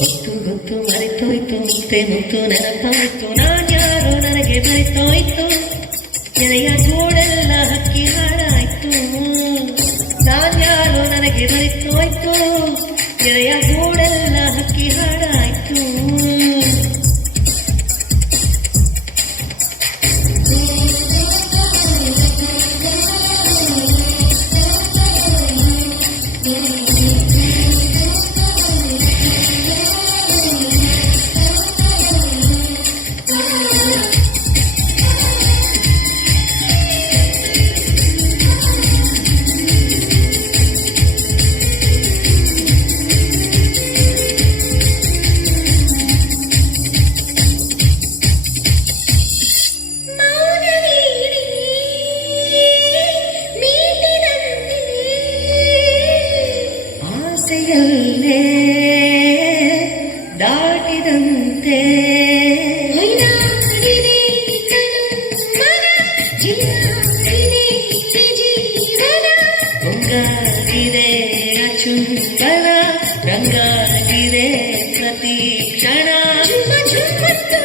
ಮುತ್ತು ಮುತ್ತು, ಮರೆತೋಯ್ತು, ಮುತ್ತೆ, ಮುತ್ತು ನೆನಪಾಯ್ತು. ನಾನ್ಯಾರು ನನಗೆ ಮರೆತೋಯ್ತು ನೆನೆಯ ಜೋಡೆಲ್ಲ ಹಕ್ಕಿ ಹಾಡಾಯ್ತು ನಾನ್ಯಾರು ನನಗೆ ಮರೆತೋಯ್ತು ನೆನೆಯ ಗೋಡೆಲ್ಲ ಹಕ್ಕಿ ಹಾಡಾಯ್ತು ಆಸೆಯಲ್ಲೇ ದಾಟಿದಂತೆ ಹೊಯ್ದಾಡಿದೆ ತನು ಮನ ಜಿಲ್ಲಾಡಿದೆ ಜೀವನ ಹೊಂಗಾಗಿದೆ ಅಚುಂಬನ ರಂಗಾಗಿದೆ ಪ್ರತಿ ಕ್ಷಣ ಝುಮ್ಮ ಝುಮ್ಮತ್ತು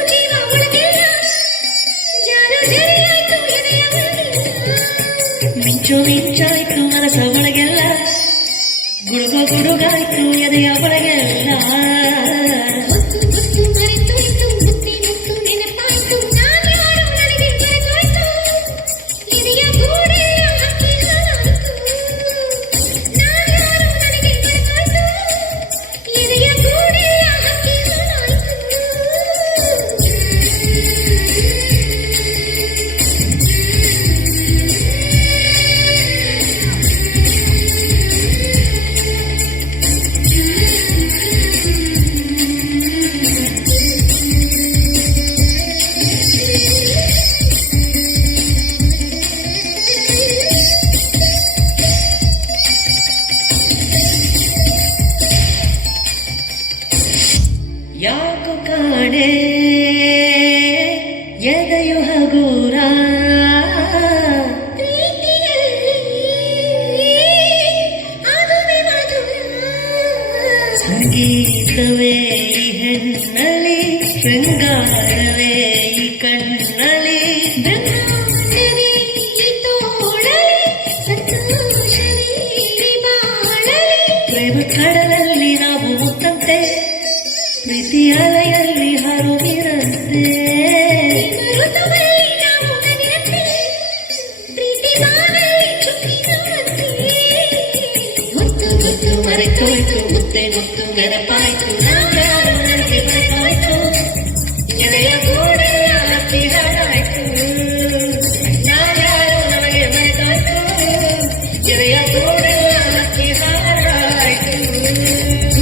ಗುಡುಗು ಗುಡುಗಾಯ್ತು ಎದೆಯ ಒಳಗೆಲ್ಲ ಯಾಕೋ ಕಾಣೆ? ಎದೆಯು ಹಗೂರ? ಸಂಗೀತವೇ ಈ ಹೆಣ್ಣಲ್ಲಿ ಶೃಂಗಾರವೇ ಈ ಕಣ್ಣಲ್ಲಿ ಪ್ರೇಮ ಕಡಲಲ್ಲಿ ನಾವು ಮುತ್ತಂತೆ ಪ್ರೀತಿ ಅಲೆಯಲ್ಲಿ ಹರುವಿರಂತೆ ಪ್ರೇಮ ಋತುವಲ್ಲಿ ನಾವು ನದಿಯಂತೆ ಪ್ರೀತಿ ಬಾಳಲಿ ಚುಕ್ಕಿನವಂತೆ ಮುತ್ತು ಮುತ್ತು ಮರೆತೋಯ್ತು ಮುತ್ತೆ ಮುತ್ತು ನೆನಪಾಯ್ತು ನಾನ್ಯಾರು ನನಗೆ ಮರೆತಾಯ್ತು ಎದೆಯ ಗೋಡೆಯ ಹಕ್ಕಿ ಹಾಡಾಯ್ತು ನಾನ್ಯಾರು ನನಗೆ ಮರೆತಾಯ್ತು ಎದೆಯ ಗೋಡೆ